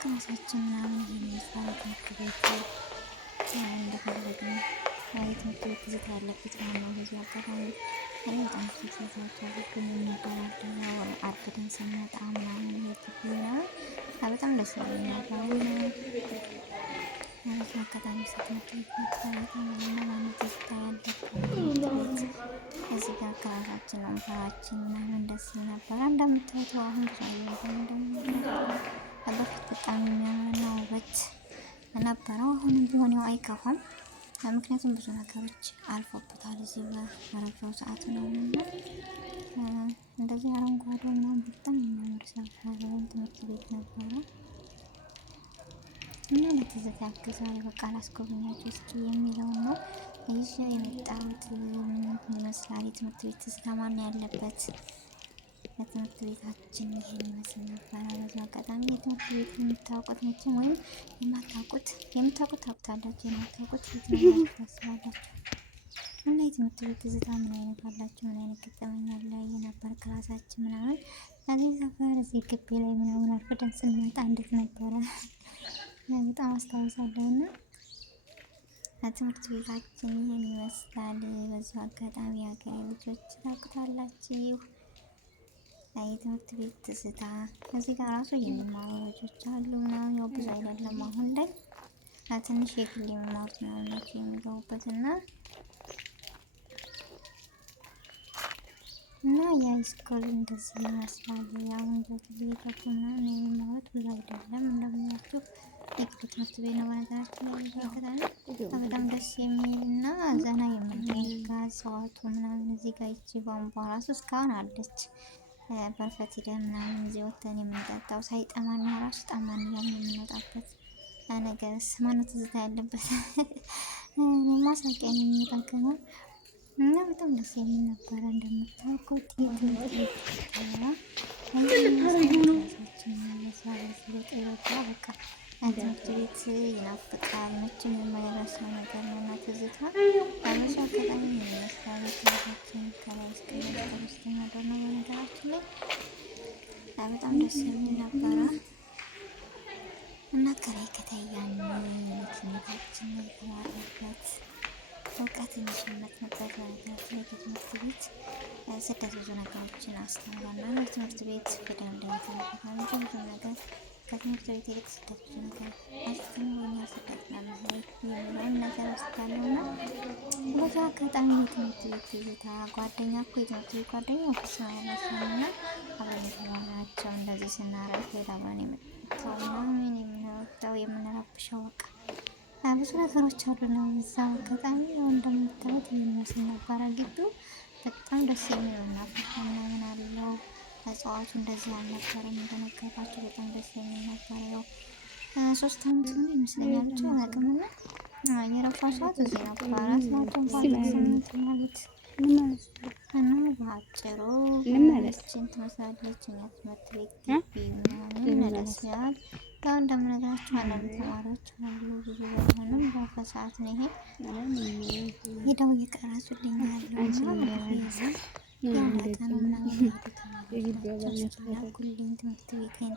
ክላሳችን ምናምን ይሄን ይመስላል። ትምህርት ቤት እንደፈለግን የትምህርት ቤት ትዝታ ያለበት ነው። በዚህ አጋጣሚ እኔ በጣም ትዝታዎች አሉብኝ። የምንደራደር አርፍደን ስንመጣ ምናምን የግቢ ምናምን በጣም ደስ ይለኛል። በዚህ አጋጣሚ ትምህርት ቤት በጣም ለማለት ትዝታ ያለበት እዚህ ጋር ክላሳችን ወንበራችን ምናምን ደስ ይል ነበረ። እንደምታዩት አሁን ብዙ በፊት በጣም የሚያምርና ውበት ነበረው። አሁንም ቢሆን ያው አይከፋም። ምክንያቱም ብዙ ነገሮች አልፎበታል። እዚህ በረጃው ሰዓት ነው እና እንደዚህ አረንጓዴ ምናምን በጣም የሚያምር ሰፈር ትምህርት ቤት ነበረ እና ለትዝታ ያግዛል። በቃ ላስጎብኛችሁ እስኪ የሚለውን ነው ይዤ የመጣሁት። ይመስላል የትምህርት ቤት ትዝታ ማን ያለበት የትምህርት ቤታችን ይሄን ይመስል ነበረ። በዚህ አጋጣሚ የትምህርት ቤት የምታውቁት መቼም ወይም የምታውቁት ታውቁታላችሁ፣ የማታውቁት የትምህርት ታስባላችሁ እና የትምህርት ቤት ትዝታ ምን አይነት አላችሁ? ምን አይነት ገጠመኝ አለ? የነበር ክላሳችን ምናምን እዚህ ሰፈር እዚህ ግቢ ላይ ምናምን አርፍደን ስንመጣ እንዴት ነበረ በጣም አስታውሳለሁ። እና ትምህርት ቤታችን ይሄን ይመስላል። በዚሁ አጋጣሚ ሀገሬ ልጆች ታውቁታላችሁ የትምህርት ቤት ትዝታ። እዚህ ጋር ራሱ የሚማሩ ልጆች አሉ ምናምን ያው ብዙ አይደለም አሁን ላይ ትንሽ የግል የሚማሩት ነው እነሱ የሚገቡበት እና የሃይስኩል እንደዚህ ይመስላል። አሁን በግል የገቡ ምናምን የሚማሩት ብዙ አይደለም እንደምናቸው የግል ትምህርት ቤት ነው። በነገራችን ላይ ይገታል በጣም ደስ የሚል እና ዘና የሚያደርግ እጽዋቱ ምናምን እዚህ ጋር ይቺ ቧንቧ ራሱ እስካሁን አለች። በርፈት ሄደን ምናምን እዚህ ወተን የምንጠጣው ሳይጠማና ራሱ ጠማን እያልን የምንወጣበት ነገር ማነው ትዝታ ያለበት ማሳቂያ የሚጠቅመው እና በጣም ደስ የሚል ነበረ። እንደምታውቁት በቃ ትምህርት ቤት ይናፍቃል። መቼም የማይረሳው ነገር ነው እና ትዝታ በመሻ አጋጣሚ የሚመስላል ክላሳችን ከላይ እስከ ውስጥ ነገር ነው። በነገራችን ላይ በጣም ደስ የሚል ነበረ እና ከላይ ከታያን ስሜታችን የተማረበት እውቀትን የሸመትንበት በነገራችን ላይ ከትምህርት ቤት ስደት ብዙ ነገሮችን አስተምሮናል። ትምህርት ቤት ፊደል እንደተመለከተ ብዙ ነገር ከትምህርት ቤት ይልቅ ስደት ብዙ ነገር አስተምሮኛል። ስደት ለመሄድ የሚለውን ነገር ወስዳለሁ እና በዛ አጋጣሚ የትምህርት ቤት ትዝታ ጓደኛ እኮ የትምህርት ቤት ጓደኛ ኦፊስ ነው ያለችው እና አብረን የተማርናቸው እንደዚህ ስናረግ ሌላ አብረን የምንወጣው ምናምን የምንወጣው የምንረብሸው በቃ ብዙ ነገሮች አሉ ነው። በዛ አጋጣሚ እንደምታዩት የሚመስል ነበረ ግቢው በጣም ደስ የሚል እና ምናምን አለው። እጽዋቱ እንደዚህ አልነበረም እንደነገርኳችሁ በጣም ደስ የሚል ነበረ። ያው 3 አመት ሆነ ይመስለኛል ብቻ አላውቅምና የረፋ ሰዓት እዚህ ነበረ 8 ማለት እና በአጭሩ ችን ትመስላለች እኛ ትምህርት ቤት ግቢ ምናምን ደስ ይላል። ያው እንደምነግራችሁ አንዳንድ ተማሪዎች አሉ ብዙ ባይሆንም በአፈ ሰዓት ነው ይሄ ሄደው እየቀረጹልኝ ያለው ያለቀን ምናምን ያልኩልኝ ትምህርት ቤቴን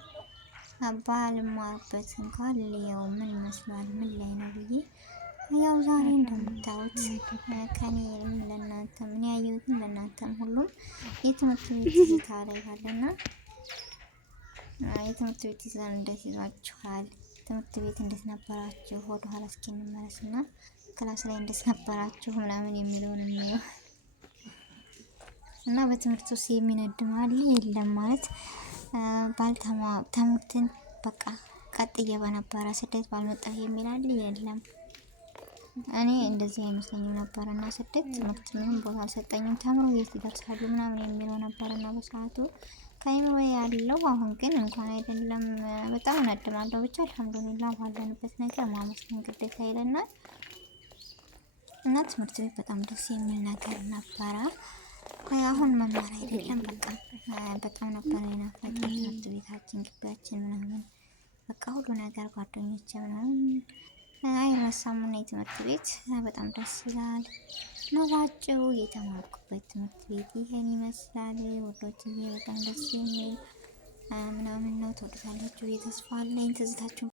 ባልማርበት እንኳን ልየው ምን ይመስላል ምን ላይ ነው ብዬ ያው ዛሬ እንደምታዩት ከኔ ለእናንተ ምን ያየሁትን ለእናንተም ሁሉም የትምህርት ቤት ትዝታ ላይ ያለና የትምህርት ቤት ትዝታ እንዴት ይዟችኋል? ትምህርት ቤት እንዴት ነበራችሁ? ወደ ኋላ እስኪ እንመለስና ክላስ ላይ እንዴት ነበራችሁ ምናምን የሚለውን እንየው እና በትምህርት ውስጥ የሚነድም አለ የለም ማለት ትምህርትን በቃ ቀጥዬ በነበረ ስደት ባልመጣሁ የሚል አለ የለም። እኔ እንደዚህ አይመስለኝም ነበር እና ስደት ትምህርት ምንም ቦታ አልሰጠኝም። ተምሮ የት ይደርሳሉ ምናምን የሚለው ነበር እና በሰዓቱ ከአይምሮ ያለው አሁን ግን እንኳን አይደለም በጣም እነድማለሁ። ብቻ አልሐምዱሊላህ ባለንበት ነገር ማመስገን ግዴታ ይለናል እና ትምህርት ቤት በጣም ደስ የሚል ነገር ነበረ። አሁን መማር አይደለም በቃ በጣም ነበር የናፈቀኝ ትምህርት ቤታችን ግቢያችን ምናምን በቃ ሁሉ ነገር ጓደኞቼ ምናምን አይረሳም እና የትምህርት ቤት በጣም ደስ ይላል ነው ባጭሩ። የተማርኩበት ትምህርት ቤት ይሄን ይመስላል ውዶችዬ። በጣም ደስ የሚል ምናምን ነው። ትወዱታላችሁ ተስፋ አለኝ። ትዝታችሁን